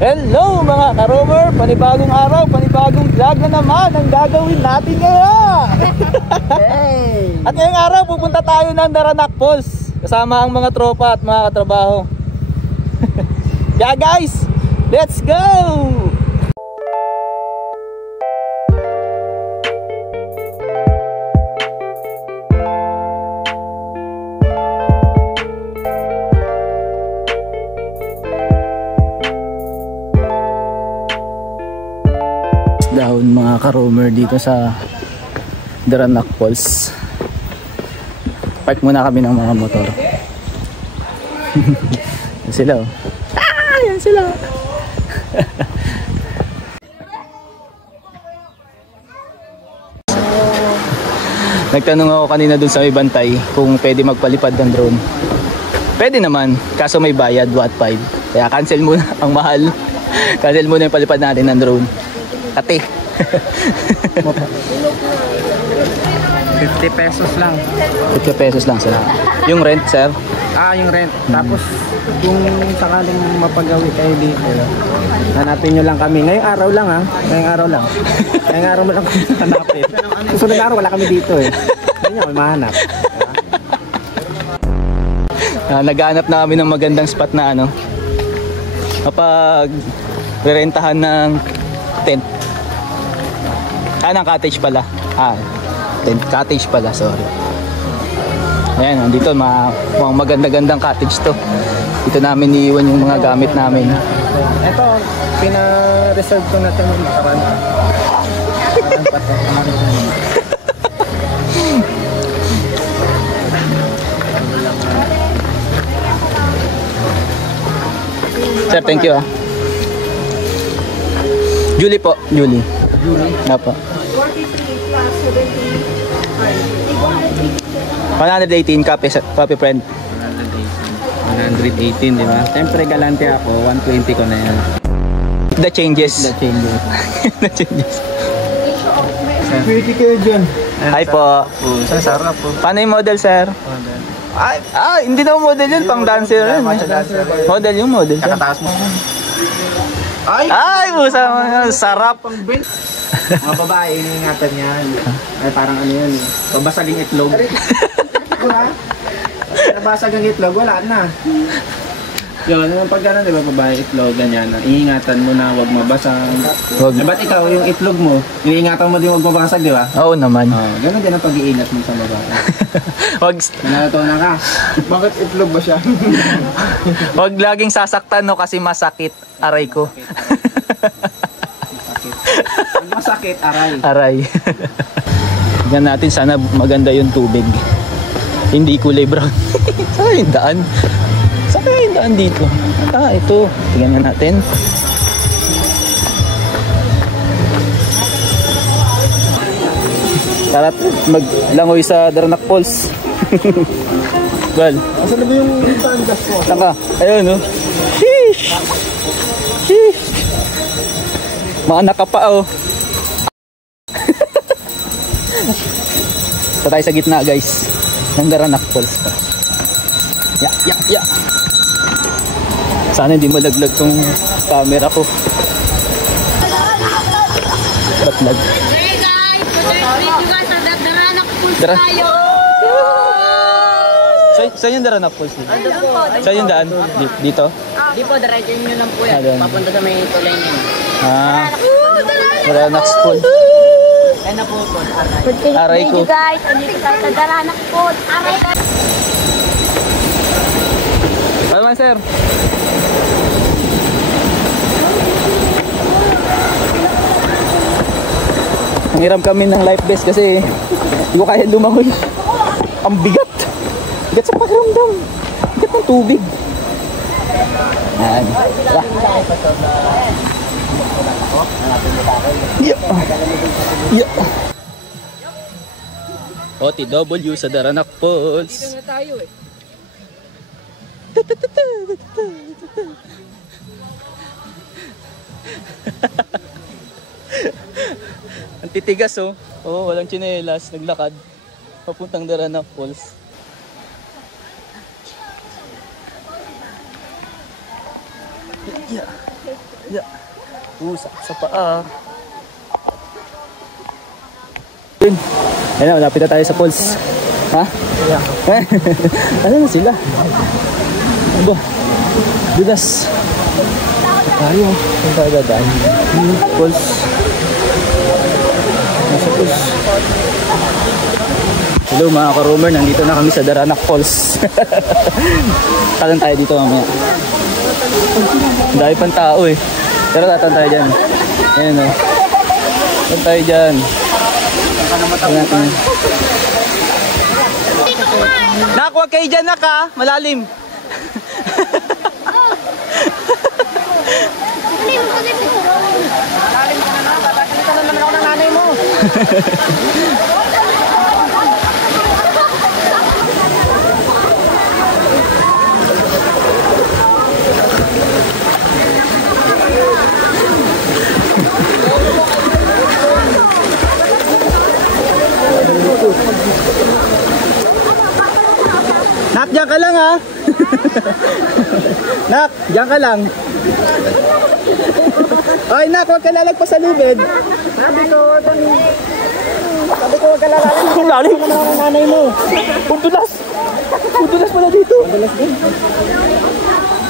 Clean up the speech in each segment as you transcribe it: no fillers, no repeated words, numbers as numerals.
Hello mga ka-roamer, panibagong araw, panibagong vlog na naman ang gagawin natin ngayon. Hey! At ngayong araw pupunta tayo ng Daranac Falls kasama ang mga tropa at mga katrabaho. Kaya guys, let's go! Down mga ka-roamer dito sa Daranac Falls. Park muna kami ng mga motor. Yan sila oh. Yan sila. Nagtanong ako kanina dun sa may bantay kung pwede magpalipad ng drone. Pwede naman, kaso may bayad, Watt 5. Kaya cancel muna, ang mahal. Cancel muna yung palipad natin ng drone. Ate. 50 pesos lang. 50 pesos lang sila. Yung rent, sir? Yung rent. Tapos kung sakaling mapagawi kayo dito, hanapin nyo lang kami. Ngayong araw lang ha. Ngayong araw lang. Ngayong araw mo lang kami hanapin. Susunod na araw wala kami dito eh. Hindi nyo kami mahanap. Naghahanap na kami ng magandang spot na ano. Kapag rerentahan ng tent. Ng cottage pala. Tent cottage pala, sorry. Ayan, dito mga maganda-gandang cottage to. Dito namin iiwan yung mga gamit namin. Ito, pina-reserve ko na ito ng makaraan. Sir, thank you Julie po, Julie. Apa. 118 copy friend. 118, di ba? Siyempre galante ako, 120 ko na yan. The changes. The changes. Pwede kayo dyan. Hi po. Sarap po. Paano yung model, sir? Hindi na model yun, pang dancer yun. Model yung model. Kakataas mo. Ay, busa mo. Sarap. Mga babae, iniingatan yan. Ay, parang ano yan eh. Babasaging itlog. Nabasag ang itlog, wala na. Yun, pag gano'n, di ba, babae itlog, ganyan. Iingatan mo na huwag mabasag. Ba't ikaw, yung itlog mo, iniingatan mo din huwag mabasag, di ba? Oo naman. Gano'n din ang pag-iingat mo sa babae. Nanatunan ka. Bakit itlog ba siya? Huwag laging sasaktan no kasi masakit. Aray ko. Masakit, aray. Aray. Tingnan natin, sana maganda yung tubig. Hindi kulay brown. Saan yung daan? Saan kaya yung daan dito? Ito. Tingnan natin. Tara, maglangoy sa Daranac Falls. Well. Asan na ba yung tangas mo? Saka, ayun no. Sheesh! Sheesh! Mga nakapa oh. So tayo sa gitna guys ng Daranac Falls. Yeah. Sana hindi malaglag tong camera ko. Batlag. Hey guys, today you guys are the Daranac Falls tayo. Saan yung Daranac Falls? Saan yung daan? Dito? Di po, diretso nyo lang po yan. Papunta sa may tulay nyo. Daranac Falls. Kaya na po po. Aray ko. Guys, andito tayo sa Daranac Falls. Aray ko. Ano man sir? Nangiram kami ng life vest kasi hindi ko kaya lumangoy. Ang bigat. Bigat sa pakiramdam. Bigat ng tubig. Yan. OTW sa Daranac Falls. Dito na tayo eh. Ang titigas oh. Walang tsinelas, naglakad papuntang Daranac Falls. Yeah. Ya. Sakit sa paa. Yun. Ayun, malapit na tayo sa falls. Ha? Yeah. Ano na sila? Ano ba? Dudas. Tayo. Saan tayo dadaan? Falls. Nasa falls. Hello mga ka-roamer, nandito na kami sa Daranac Falls. Kalan tayo dito mamaya. Dahil pang tao eh. Pero tatan tayo dyan. Ayan o. Tatan tayo dyan. Nak, huwag kayo dyan, nak ha. Malalim. Malalim ka na na, babakalitan naman ako ng nanay mo. Nak, dyan ka lang ha. Nak, dyan ka lang. Ay, nak, huwag ka lalagpas sa lubid. Sabi ko, huwag ka lalalin. Ang lalim. Ano naman ang nanay mo? Puntulas. Puntulas pala dito. Madalas din.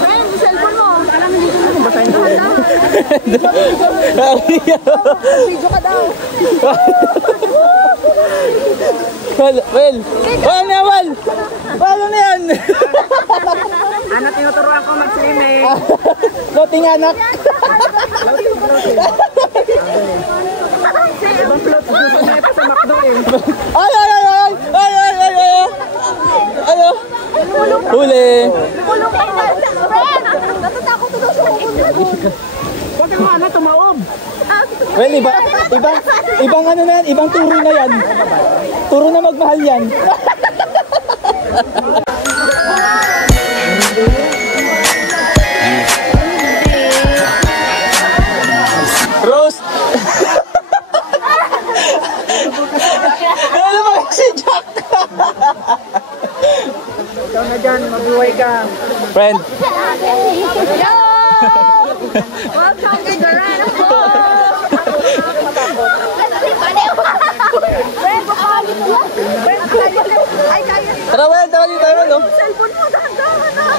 Friend, cellphone mo. Alam mo dito. Ano basahin ko yun? Video ka daw. Well. Paano na yan? Ano, tinuturuan ko mag-swimming. Floating anak. Ibang float, gusto na ito sa McDo eh. Ay! Ano? Huli. Kulong ka na. Friend, natatakot ko daw sa kukulong. Huwag kang ano, tumaob. Well, ibang ano na yan, ibang turo na yan. Turo na magmahal yan. Roast! Ano ba si Jack? Ikaw na dyan, mabuhay ka. Friend, Hello! Welcome to Daranac Falls! Friend, baka kami mo. Friend, ay, kaya. tara dito, no? Cellphone mo, dahan-dahan na.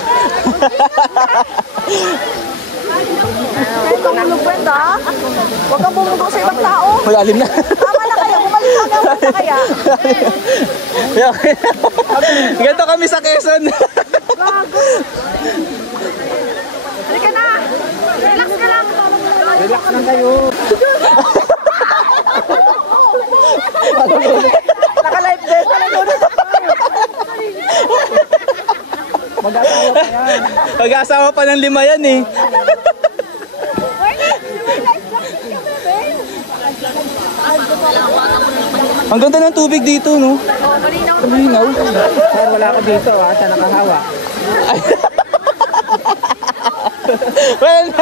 Huwag kang bulog, friend, ha? Huwag kang bumugo sa ibang tao. Malalim na. Tama na kaya, bumalik ka na kaya. Ganito kami sa Quezon. Halika na. Relax ka lang. Relax lang kayo. Naka-live din. Mag-asawa pa yan. Mag-asawa pa ng 5 yan eh. Ang ganda ng tubig dito, no? Malinaw. Sir, wala ako dito ha, sa nakahawa. Well,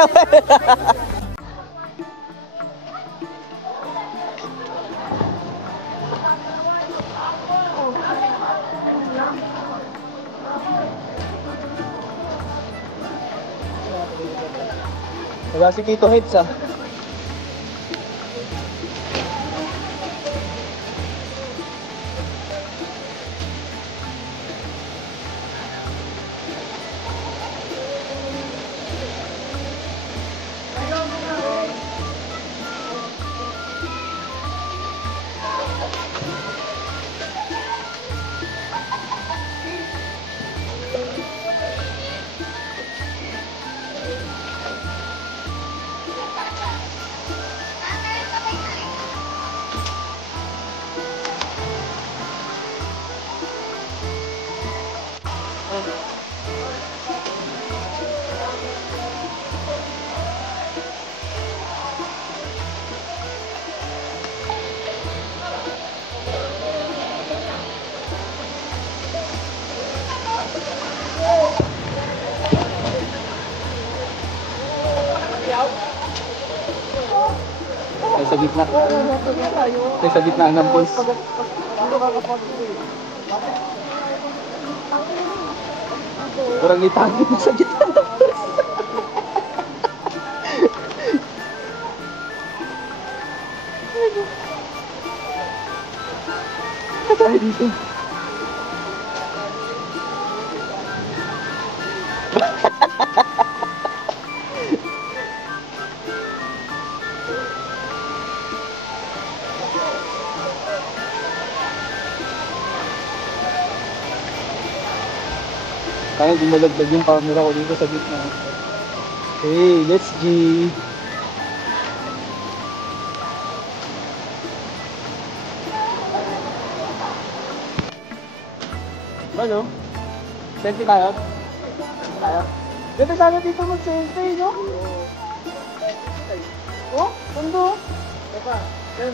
wala si Kito Hits ah. Ay, sa gitna. Ay, sa gitna ng pools. Parang itangin mo sa gitna ng pools. tayo dito. Kaya dumalagdag yung camera ko dito sa gitna. Hey, let's G. Ano? Selfie tayo? Tayo? Ganda sana dito mag-selfie, no? Oh, ganda.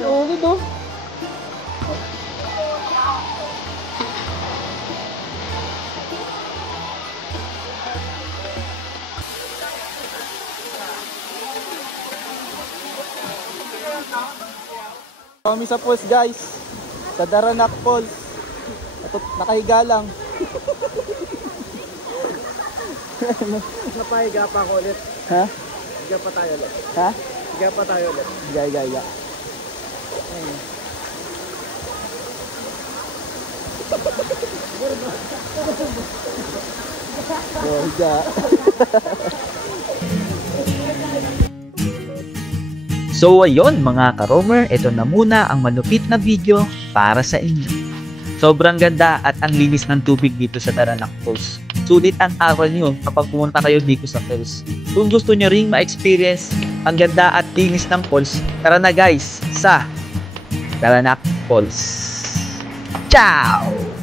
Oo, dito. Kami sa falls guys, sa Daranac Falls. Ito, nakahiga lang. Napahiga pa ako ulit. Ha? Higa pa tayo ulit. Ha? Higa pa tayo ulit. Higa. Oh, higa. So ayun mga ka-roamer, ito na muna ang malupit na video para sa inyo. Sobrang ganda at ang linis ng tubig dito sa Daranac Falls. Sulit ang araw nyo kapag pumunta kayo dito sa falls. Kung gusto nyo ring ma-experience ang ganda at linis ng falls, tara na guys sa Daranac Falls. Ciao!